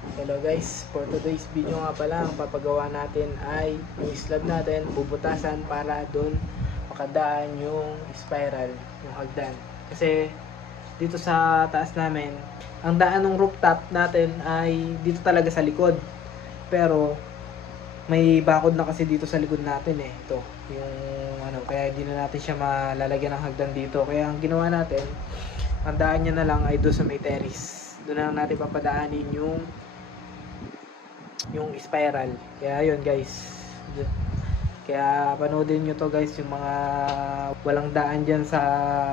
Hello guys, for today's video nga pala, ang papagawa natin ay yung slab natin, bubutasan para doon makadaan yung spiral, yung hagdan. Kasi dito sa taas namin, ang daan ng rooftop natin ay dito talaga sa likod. Pero may bakod na kasi dito sa likod natin eh. Ito, yung ano, kaya hindi na natin siya malalagyan ng hagdan dito. Kaya ang ginawa natin, ang daan niya na lang ay doon sa may terrace. Doon na lang natin papadaanin yung spiral. Kaya yun guys, kaya panoodin nyo to guys, yung mga walang daan dyan sa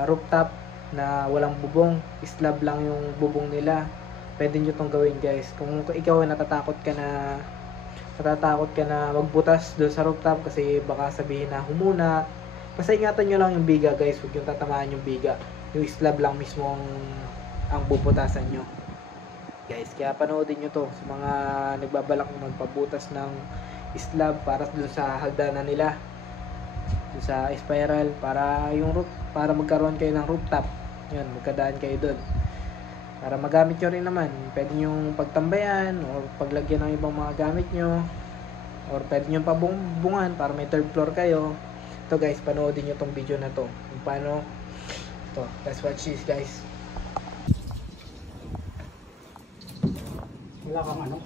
rooftop na walang bubong, slab lang yung bubong nila, pwede nyo tong gawin guys. Kung ikaw ay natatakot ka na magbutas doon sa rooftop kasi baka sabihin na humuna, basta ingatan nyo lang yung biga guys, huwag yung tatamaan yung biga, yung slab lang mismo ang bubutasan nyo guys. Kaya panoodin nyo to sa mga nagbabalak magpabutas ng slab para doon sa hagdanan nila, doon sa spiral, para magkaroon kayo ng rooftop. Yun, magkadaan kayo doon para magamit nyo rin naman. Pwede nyo pagtambayan or paglagyan ng ibang mga gamit nyo, or pwede nyo pabungan para may third floor kayo. Ito guys, panoodin nyo tong video na to kung paano to. Let's watch this guys. Wala kang ano?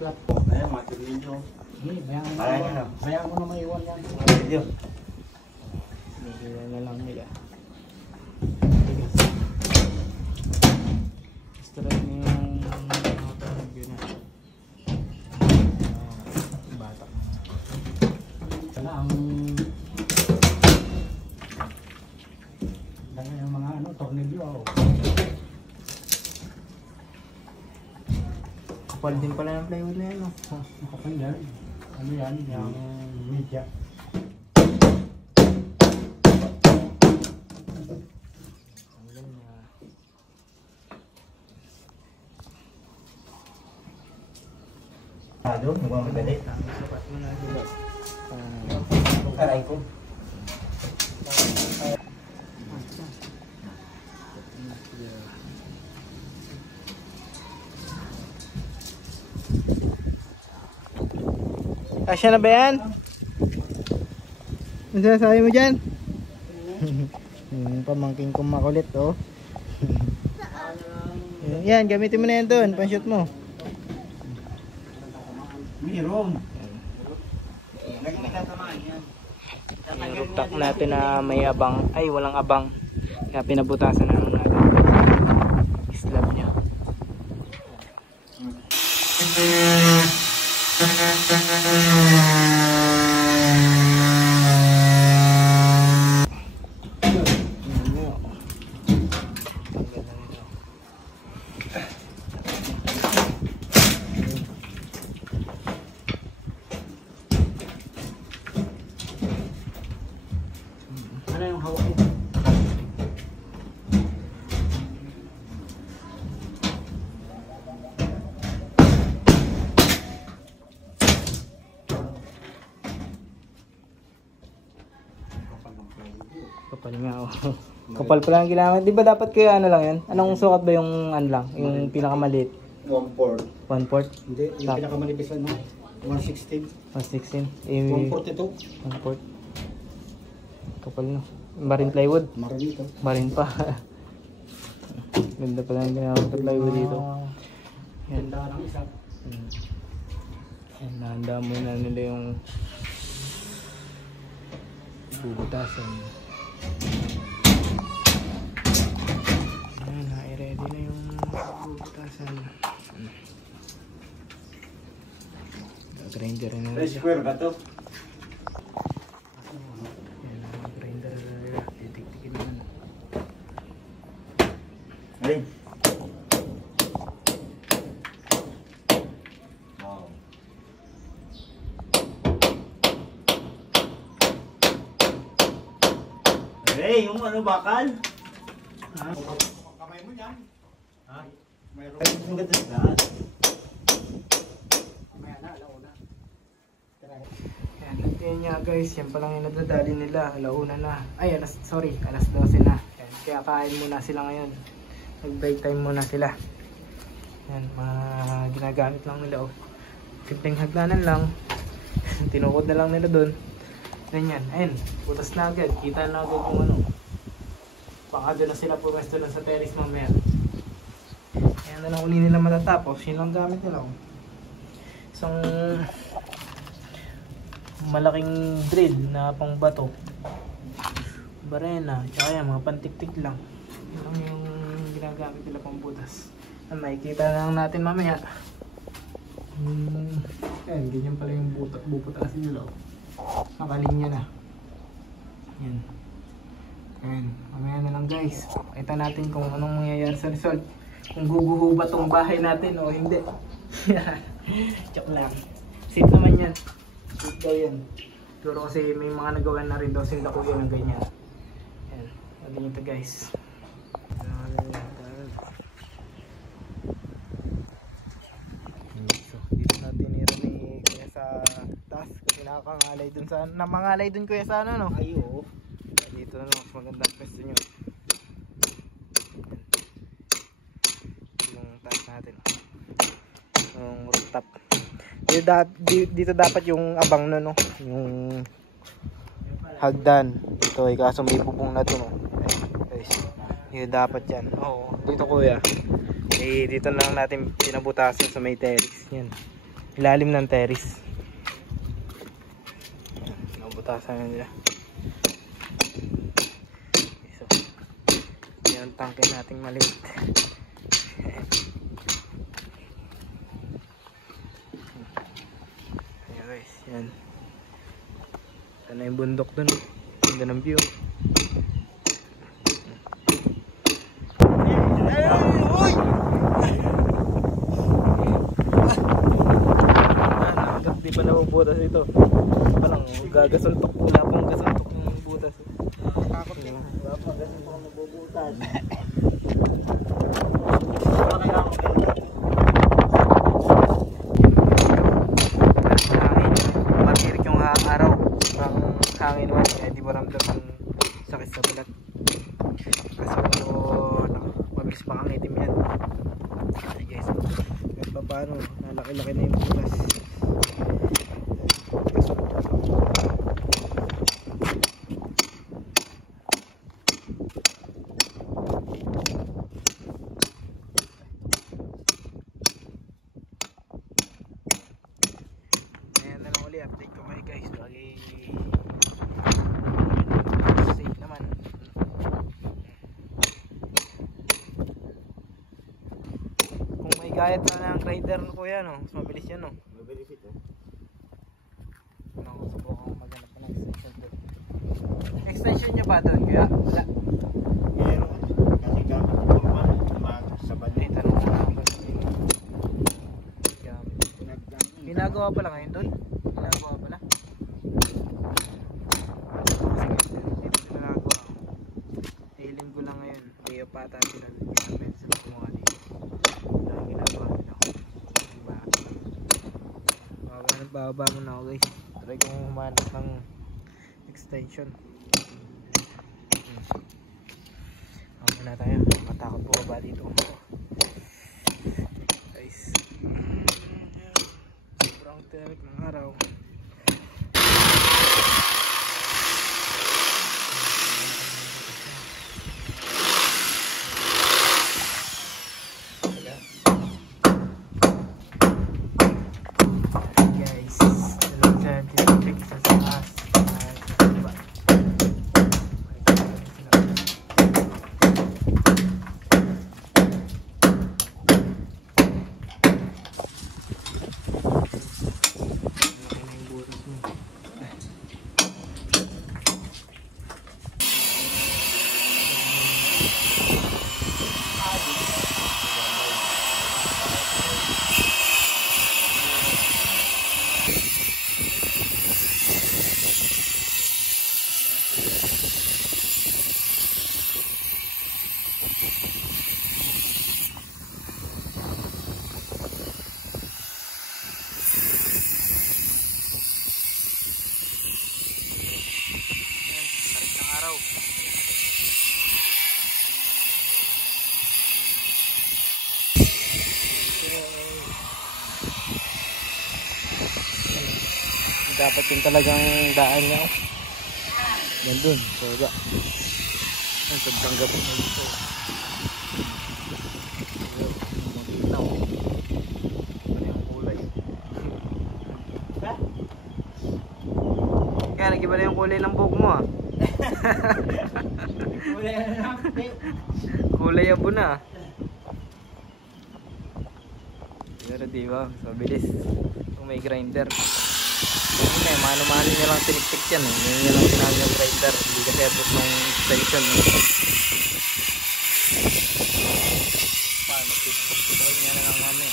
Laptop. Ayan, matulino. Bayaan mo na maiwan yan. Video. Nila na lang nila. Straight na yung video na. Bata. Sana ang dami ng mga ano, tornilyo. Kapal din pala ng plywood na yan, no? Nakapal yan. Ano yan? Yung media. Doon, nagmamadali. Sapat mo na sila. Aray ko. Kasya na ba yan? Ano sinasabi mo dyan? Yung pamangking kong makulit, oh. Yan, gamitin mo na yan doon, pan-shoot mo. Mayroon. Yung rooftop natin na may abang, ay walang abang. Kaya pinabutasan na lang natin slab niya. Ano yung hawak mo? Kapal nga, oh. Kapal pala ang ginamit. Di ba dapat kaya ano lang yan? Anong sukat ba yung ano lang? Yung pinakamaliit? 1/4. 1/4? Hindi, yung pinakamanipis lang, no? 116. 116? 142. 1/4? Kapal, no? Marine plywood? Marinito. Marine pa. Ganda pala ang ginamit sa plywood dito. Yan. Tindahan ng isa. Yan, nahanda muna nila yung bubutasan. Ayan, na-ready na yung bubutasan. Grinder na nila. Square ba to? Yan, grinder na nila. Titik-tikin naman. Ay. Wow. Hey, yung ano bakal? Kamay mo yan. Ha? Mayroon. Ay, ang ganda sa lahat. Kamay na, alauna. Yan nga guys, yan palang yung nadadali nila. Alauna na. Ay, alas 12 na. Yan. Kaya kain muna sila ngayon. Nag-break time muna sila. Yan, mga ginagamit lang nila oh. Simpleng hagdanan lang. Tinukod na lang nila doon. Ganyan, ayun, butas na agad. Kita na agad kung ano. Baka doon na sila pumesto na sa terrace mamaya. Ayan na lang uli nila matatapos. Yun lang gamit nila oh. Isang malaking drill na pang bato. Barena, tsaka yan, mga pantiktik lang. Yun lang yung ginagamit nila pang butas. Makikita na lang natin mamaya. Ayan, ganyan pala yung bubutasin nila. Nakalinya na. Yan. Ayan, mamaya na lang guys. Pakita natin kung anong mangyayari sa result. Kung guguho ba tong bahay natin o hindi. Joke lang. Safe naman yan. Safe daw yan. Pero kasi may mga nagawa na rin daw sila kuya ng ganyan. Ayan, natin ito guys. Dito natin nirami kuya sa taas. Kasi nakakangalay dun sa, namangalay dun kuya sa ano no? Ay, oo. Dito na mas magandang pwesto nyo. Yung taas natin. Yung rooftop. Dito dapat yung abang na no. Yung hagdan. Dito ay kaso may bubong na to no. Guys. Dito dapat yan. Oo. Dito kuya. Eh dito na lang natin pinabutasan sa may terrace. Yan. Ilalim ng terrace. Pinabutasan na nila. So, yan ang tangke nating maliit. Ayan guys, yan. Sana yung bundok dun. Ganda ng view. Di pa nabubutas ito. Parang gagasuntok. Wala pang gasuntok ng butas. Takot din. Wala pang gasuntok ng nabubutas. Matirik yung araw. Ang hangin naman. Kaya di mo ramdam ang sakit sa balat. Kaso mabilis pa kang itim yan. Ay guys. Kahit pa paano. Nalaki-laki na yung butas. Update ko kayo guys lagi safe naman. Kung may gayat na ng rider ko yan mas mabilis yan Mabilis ito. Subukan maghanap pa ng extension doon. Extension niya ba doon kaya? Wala. Meron. Kasi gamit ito sa balik. Dito na ginagawa pala ngayon doon? Ginagawa pala? Dito sila nagawa. Hiling ko lang ngayon. Kaya pata sila gamit sa mga dito. Dahil ginagawa nila. Bababa muna ako guys. Try kong humanap ng extension. Okay na tayo. Matakot po ba dito? Guys. Sobrang tirik ng araw. Guys, dalawang dyan, titik isa sa taas. Dapat yun talagang daan niya. Nandun, so ba? Ang sobrang gabi na dito. Maginaw. Ano yung kulay? Kaya nag-iba na yung kulay ng buhok mo ah. Kulay abo na. Pero diba, mabilis kung may grinder. Yun eh, mano-mano nyo lang tinik-tik yan eh. Yun nyo lang sinali yung grinder. Hindi kasi abot ng extension eh. Paano? Tutukoy niya na lang mamaya.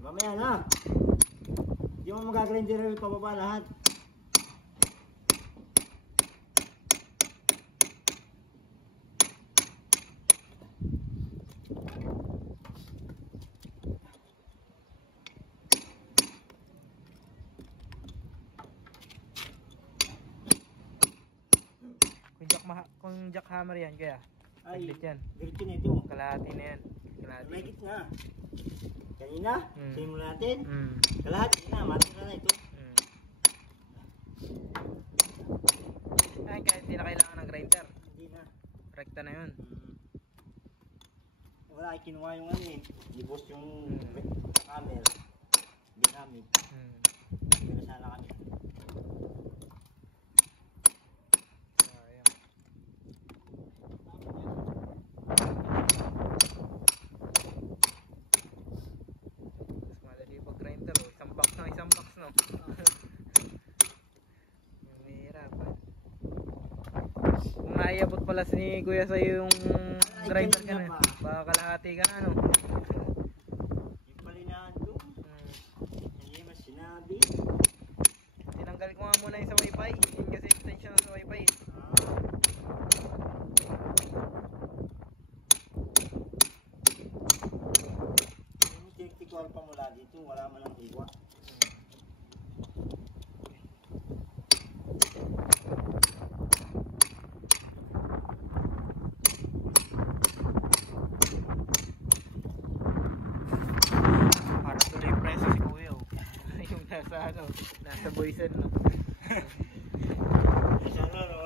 Mamaya na. Hindi mo magagrinder yung pababa lahat. Kung jackhammer yan kaya? Ay, Saglit yan. diretso na ito. Kalahati na yan. Kalahati. May gitna. Kanina, simulan natin. Mm. Kalahati na, matira na ito. Ay, kahit hindi na kailangan ng grinder. Hindi na. Rekta na yun. Wala, kinuha yung ano eh. Libos yung camera. Ginamit. Pero sana kami. Naiabot pala si Kuya sa'yo yung grinder ka na. Baka kalahati ka na ano. Yung palinaan doon. Hindi mas sinabi. Tinanggal ko nga muna yung sa wifi. Yun kasi extension sa wifi. Yung technical pa mula dito, wala man ang iwa. Nasa Boysen no. Sana no.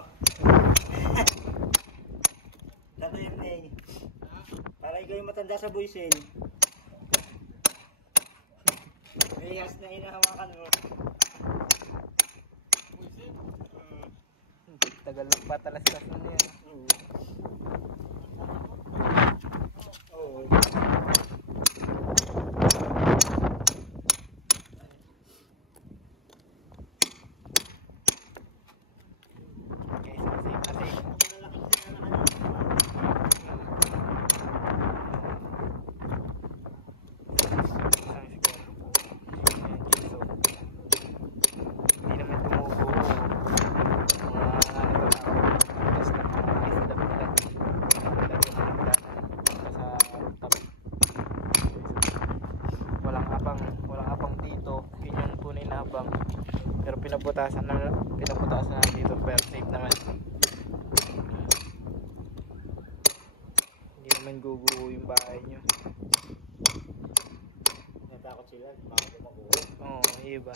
Tato yun eh. Para ikaw yung matanda sa Boysen. Rehas na hinahawakan mo. Boysen? Tagal ng patalas-tas na yan. Oo. Walang apang dito. Yun yung tunay na abang. Pero pinaputasan na dito, pero safe naman. Hindi naman guguho yung bahay nyo. Natakot sila, baka lumaguho. Oo, iba.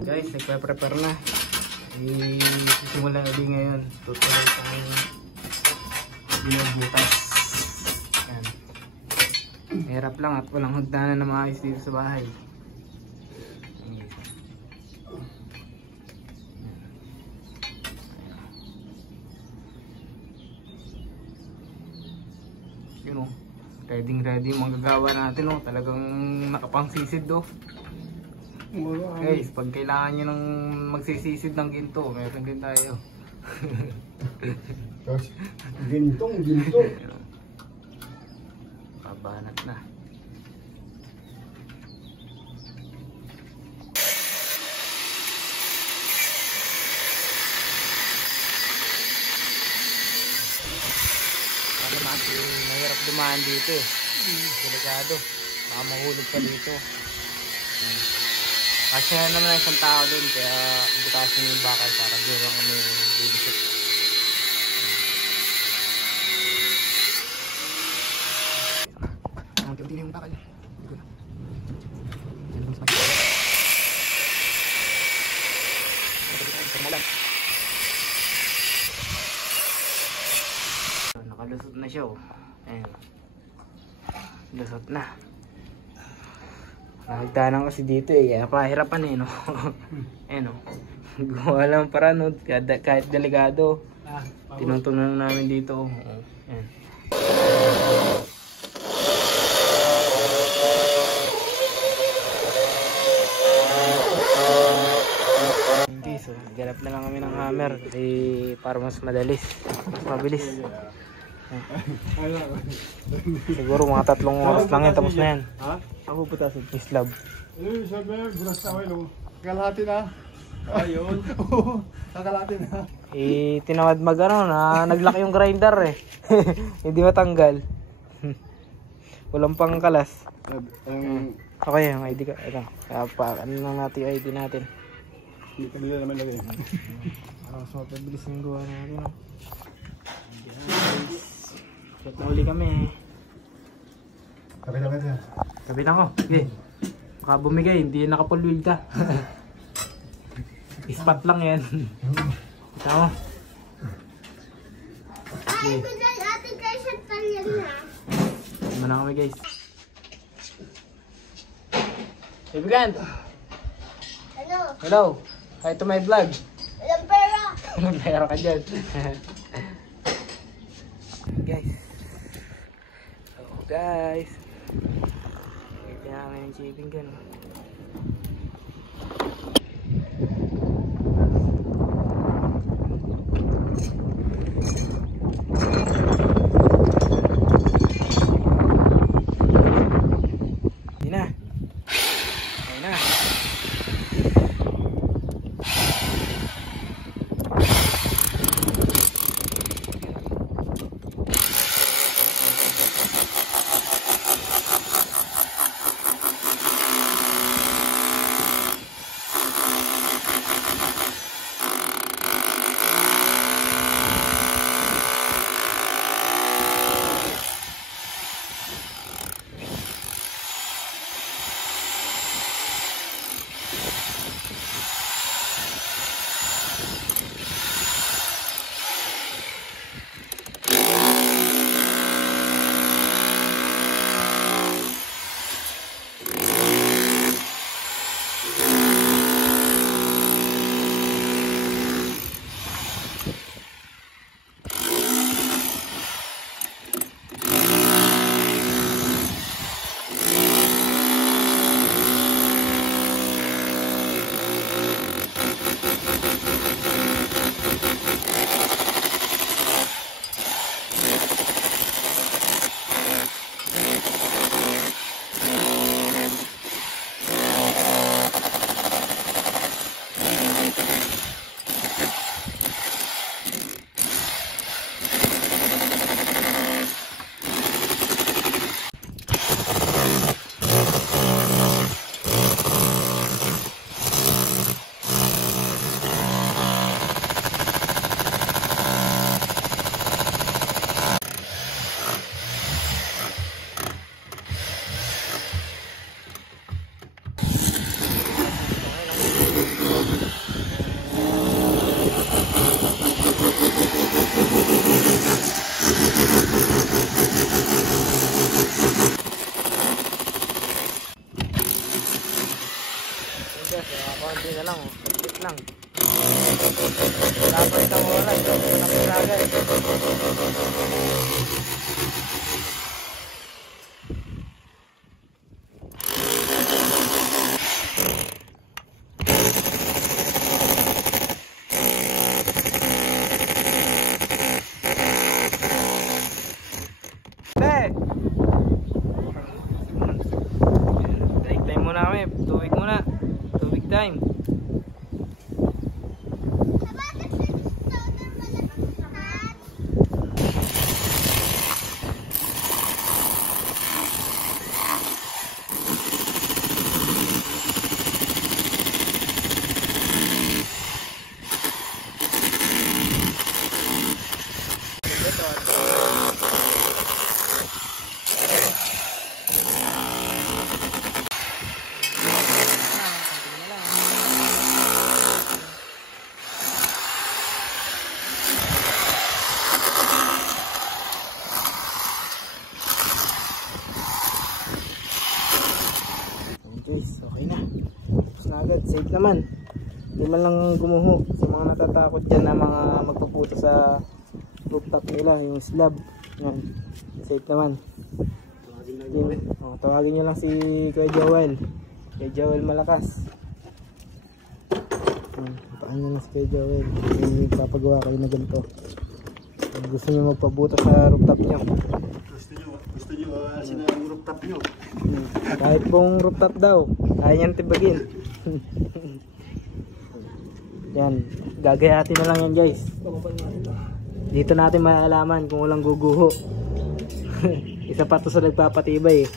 Guys, nagpe-prepare na. Simulan ulit ngayon. Tutuloy tayong butas. Yan. Hirap lang at walang hagdanan na maayos dito sa bahay. Yun o. Ready mga gagawa natin o. Talagang nakapangsisid o. Guys, pag kailangan nyo ng magsisisid ng ginto, meron din tayo. Gintong. Pabanat na. Alam natin, mahirap dumaan dito eh. Delikado. Baka mahulog pa dito. Kasi naman ang isang tao doon, kaya butasin yung bakal para doon lang kami bibisip. Unti-unti na yung bakal. Hindi ko na. Yan lang sa bakal. Nakalusot na siya oh. Ayan. Lusot na. Nagtanan kasi dito eh, kaya pahirapan eh no. Ayan o. Gawa lang para no, kahit delikado. Tinutunan namin dito. Ayan. Okay, so ganap na lang kami ng hammer para mas madalis, mas mabilis. Siguro mga 3 oras lang yan, tapos na yan. Ha? Ako putasin. Islab. Sabi, bulas na kayo. Kalahati na. Ayun. Kakalahati na. Tinawad naglaki yung grinder eh. Hindi matanggal. Walang pang kalas. Okay, yung ID ka. Ito. Kaya ano lang natin yung ID natin. Hindi pa nila naman lagay. Parang mas mapabilis yung gawa natin. Shot na uli kami. Kapit na. Kapit ako. Sige. Baka bumigay. Hindi nakapulwil ka. Ispat lang yan. Kita mo. Sige. Ate guys, at talyan na. Tama na kami guys. Kaibigan. Ano? Hello. Hi to my vlog. Walang pera. Walang pera ka dyan. Guys. So guys. Ito namin yung chipping gun. Hindi na. Ayun na. Yes, konti na lang. Kapit lang. Wala pa isang oras. Tapos na guys. Break time muna kami. Tubig muna. Tubig time. Guys, okay na. Tapos na agad, safe naman. Hindi man lang gumuho sa mga natatakot dyan na mga magpuputo sa rooftop nila, yung slab. Yan, safe naman. Tawagin nyo lang si Kuya Joel. Kuya Joel Malakas. Paano na si Kuya Joel? Papagawa kayo na ganito. Gusto nyo magpabuto sa rooftop nyo. Gusto nyo sila ang rooftop nyo. Kahit pong rooftop daw, kaya niyang tibagin. Yan, gagayatin na lang yan guys. Dito natin malalaman kung walang guguho. Isa pa to sa nagpapatibay eh.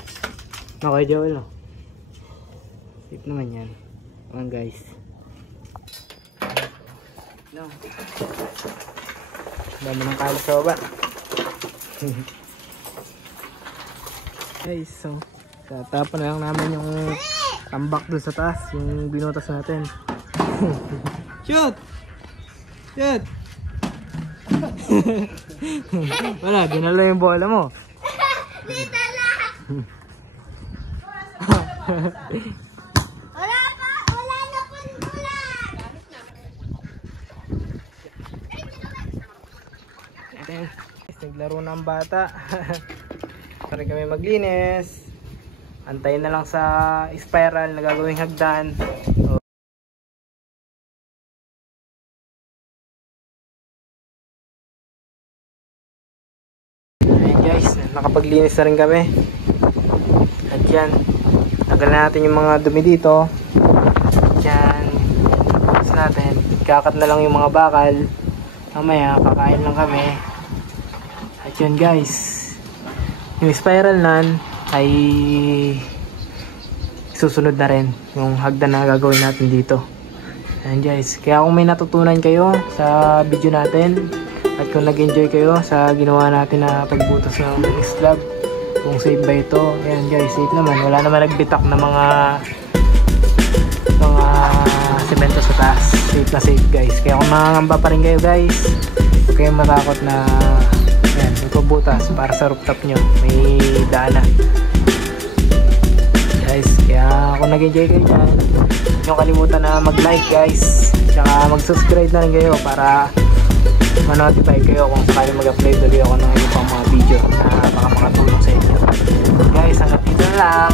Okay Joel no? Safe naman yan. Ayan guys. No. Dami ng kalis sa baba. Guys, so tatapon na lang namin yung tambak dun sa taas, yung binutas natin. Shoot! Shoot! Wala, dinala yung bola mo. Dala! Wala pa! Wala na pang bulan! Naglaro na ang bata. Pare kami maglinis. Antayin na lang sa spiral na gagawing hagdan. So, ayun guys, nakapaglinis na rin kami. At yan, tagal na natin yung mga dumi dito. Yan, tapos natin, kakat na lang yung mga bakal. Mamaya, kakain lang kami. At yun guys, yung spiral nan ay susunod na rin yung hagdan na gagawin natin dito. Ayan guys, kaya kung may natutunan kayo sa video natin at kung nag-enjoy kayo sa ginawa natin na pagbutas ng slab, kung safe ba ito, ayan guys, safe naman. Wala naman nagbitak na mga semento sa taas. Safe na safe guys. Kaya kung mangangamba pa rin kayo guys, huwag kayong matakot na yan, magpabutas para sa rooftop nyo may daanan guys. Kaya kung nag-enjoy kayo dyan, huwag nyo kalimutan na mag-like guys, tsaka mag-subscribe na rin kayo para ma-notify kayo kung sakali mag-upload ulit ako ng ibang mga video na baka makatulong sa inyo guys. Hanggang dito na lang.